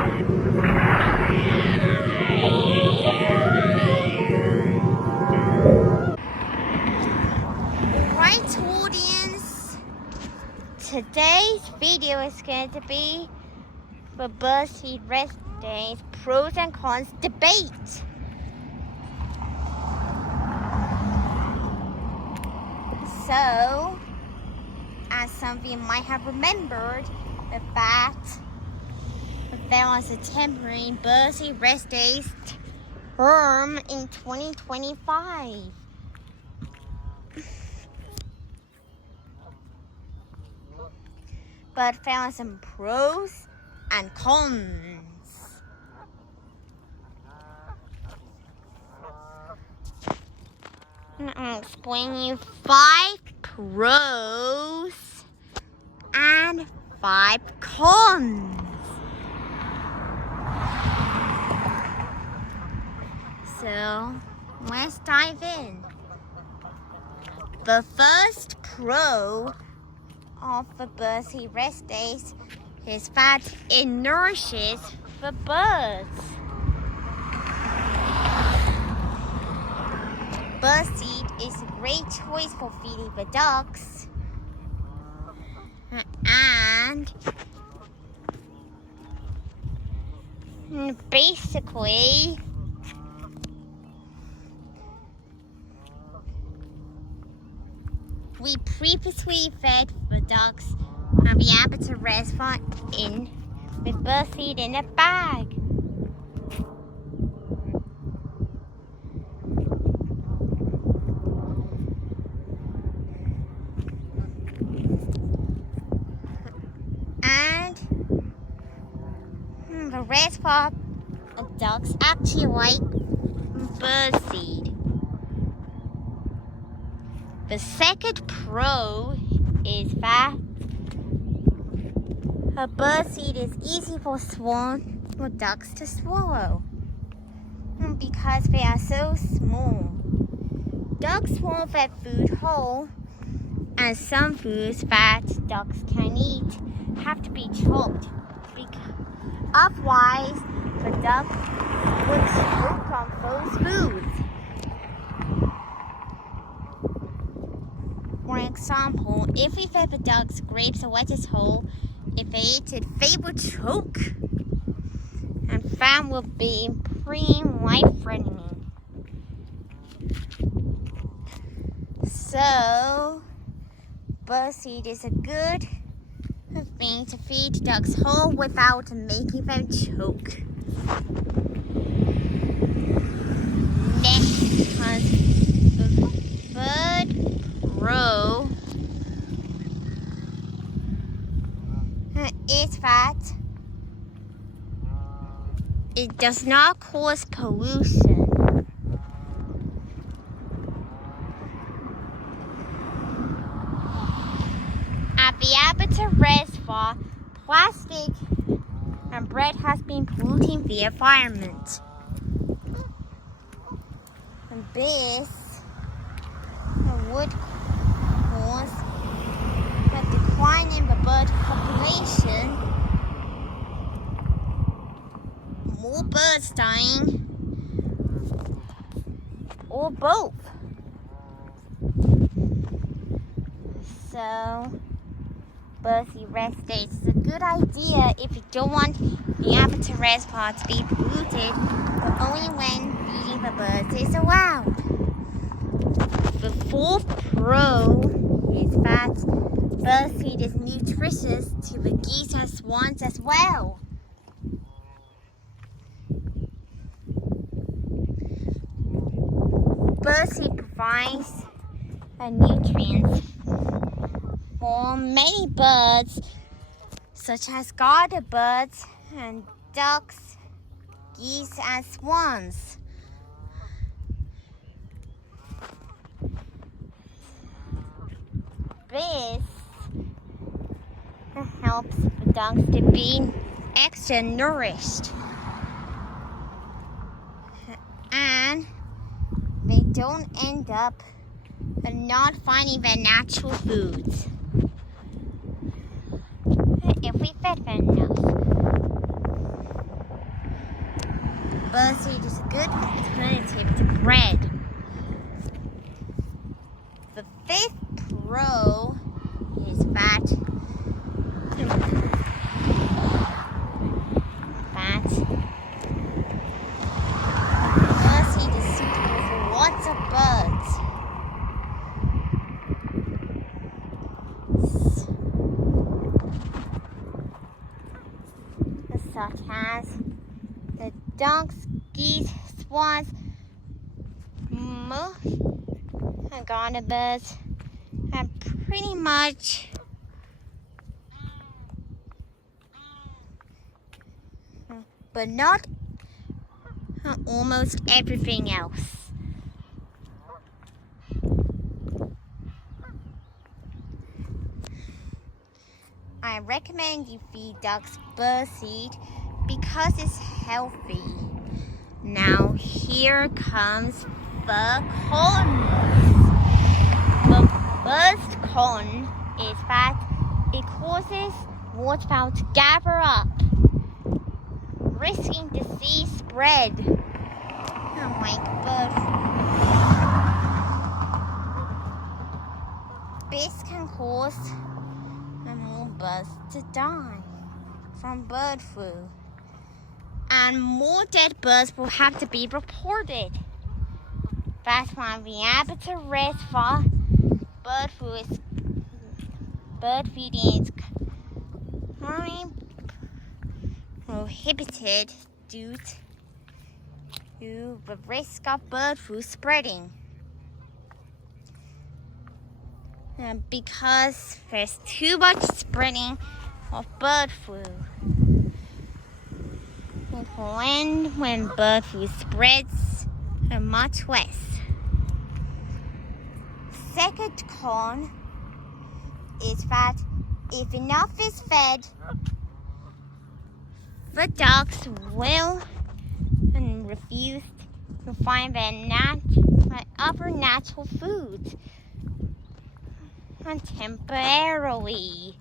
Alright, audience, today's video is going to be the Birdseed Rest Days pros and cons debate. So, as some of you might have remembered, the fact there was a temporary Birdseed Rest Days term in 2025. But found some pros and cons. I'll explain you 5 pros and 5 cons. So let's dive in. The first pro of the Birdseed Rest Days is that it nourishes the birds. Birdseed is a great choice for feeding the ducks, and basically we previously fed the ducks and be able to rest in with birdseed in a bag. And the rest of ducks actually like birdseed. The second pro is that a birdseed is easy for ducks to swallow because they are so small. Ducks swallow their food whole, and some foods that ducks can eat have to be choked. Otherwise, the duck would choke on those foods. For example, if we fed the ducks grapes or lettuce whole, if they ate it, they would choke, and that would be pretty life-threatening. So, birdseed is a good thing to feed ducks whole without making them choke. Next comes the third pro is that it does not cause pollution. At the Aperture Reservoir, plastic and bread has been polluting the environment. And this would cause a decline in the bird population, more birds dying, or both. So, Birdseed Rest Days is a good idea if you don't want the Aperture Reservoir to be polluted, but only when feeding the birds is allowed. The fourth pro is that birdseed is nutritious to the geese and swans as well. Birdseed provides nutrients for many birds, such as garter birds and ducks, geese, and swans. This helps the ducks to be extra nourished, and they don't end up not finding their natural foods if we fed them enough. good alternative to bread. The fifth pro is that birdseed is suitable for lots of birds. Such as the ducks, geese, swans, moose, and garden birds, and pretty much but not almost everything else. I recommend you feed ducks birdseed because it's healthy. Now here comes the cons. The first con is that it causes waterfowl to gather up, risking disease spread. Like bird flu. This can cause more birds to die from bird flu, and more dead birds will have to be reported. That's why the Aperture Reservoir bird feeding is currently prohibited due to the risk of bird flu spreading. Because there's too much spreading of bird flu. When bird flu spreads, much less. Second con is that if enough is fed, the ducks will refuse to find their other natural foods. And temporarily.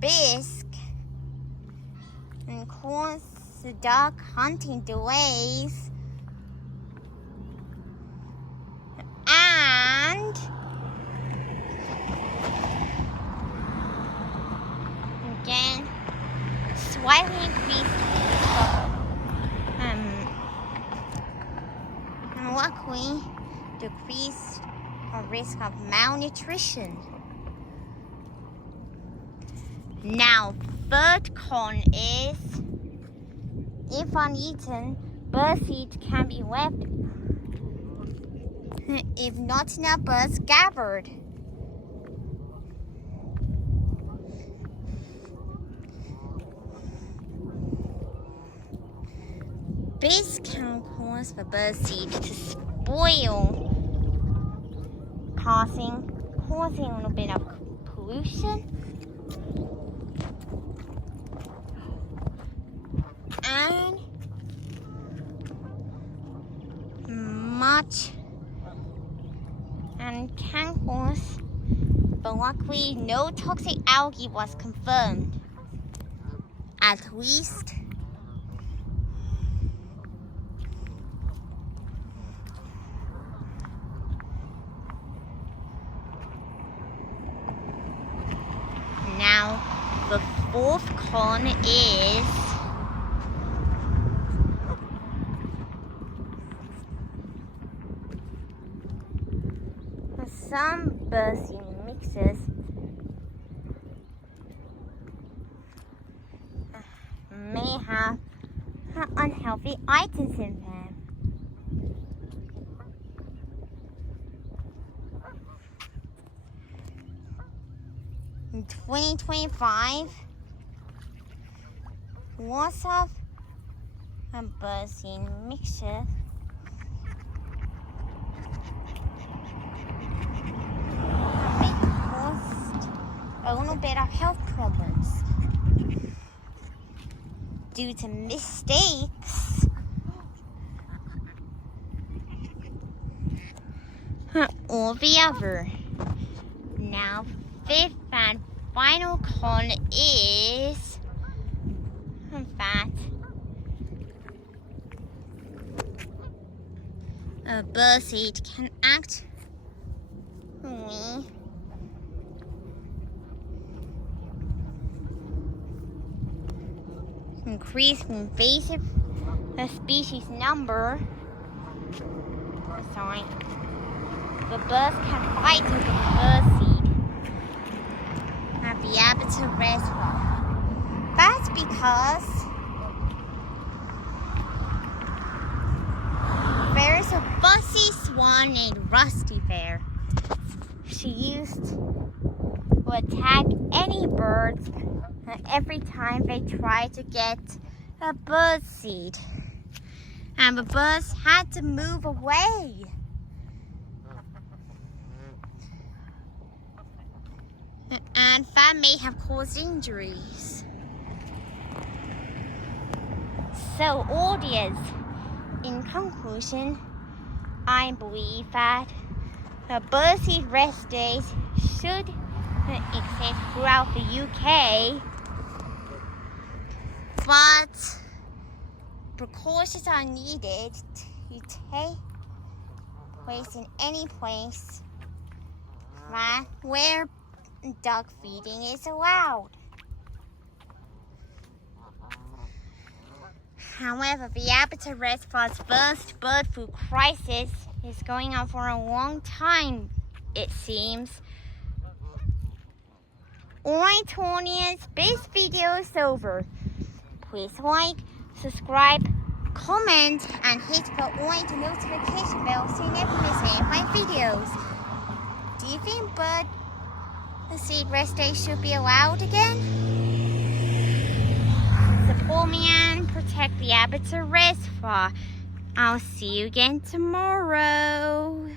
This can cause the duck hunting delays and again slightly increased and luckily decrease the risk of malnutrition. Now, third con is if uneaten, birdseed can be left if not enough birds gathered. This can cause the birdseed to spoil, causing a little bit of pollution and can cause, but luckily no toxic algae was confirmed, at least. Now, the fourth con is some birdseed mixes may have unhealthy items in them. In 2025, lots of birdseed mixtures a little bit of health problems due to mistakes or the other. Now, fifth and final con is that a birdseed can actually increase invasive species number. Sorry. The birds can fight with the birdseed at the Abattoir Reservoir. That's because there is a fussy swan named Rusty there. She used to attack any birds every time they tried to get a birdseed. And the birds had to move away. And that may have caused injuries. So, audience, in conclusion, I believe that birdseed rest days should exist throughout the UK, but precautions are needed to take place in any place where duck feeding is allowed. However, the Abattoir Reservoir's first bird food crisis is going on for a long time, it seems. Alright, audience, this video is over. Please like, subscribe, comment, and hit the orange notification bell so you never miss any of my videos. Do you think birdseed rest days should be allowed again? Support me and protect the Abattoir Reservoir. I'll see you again tomorrow.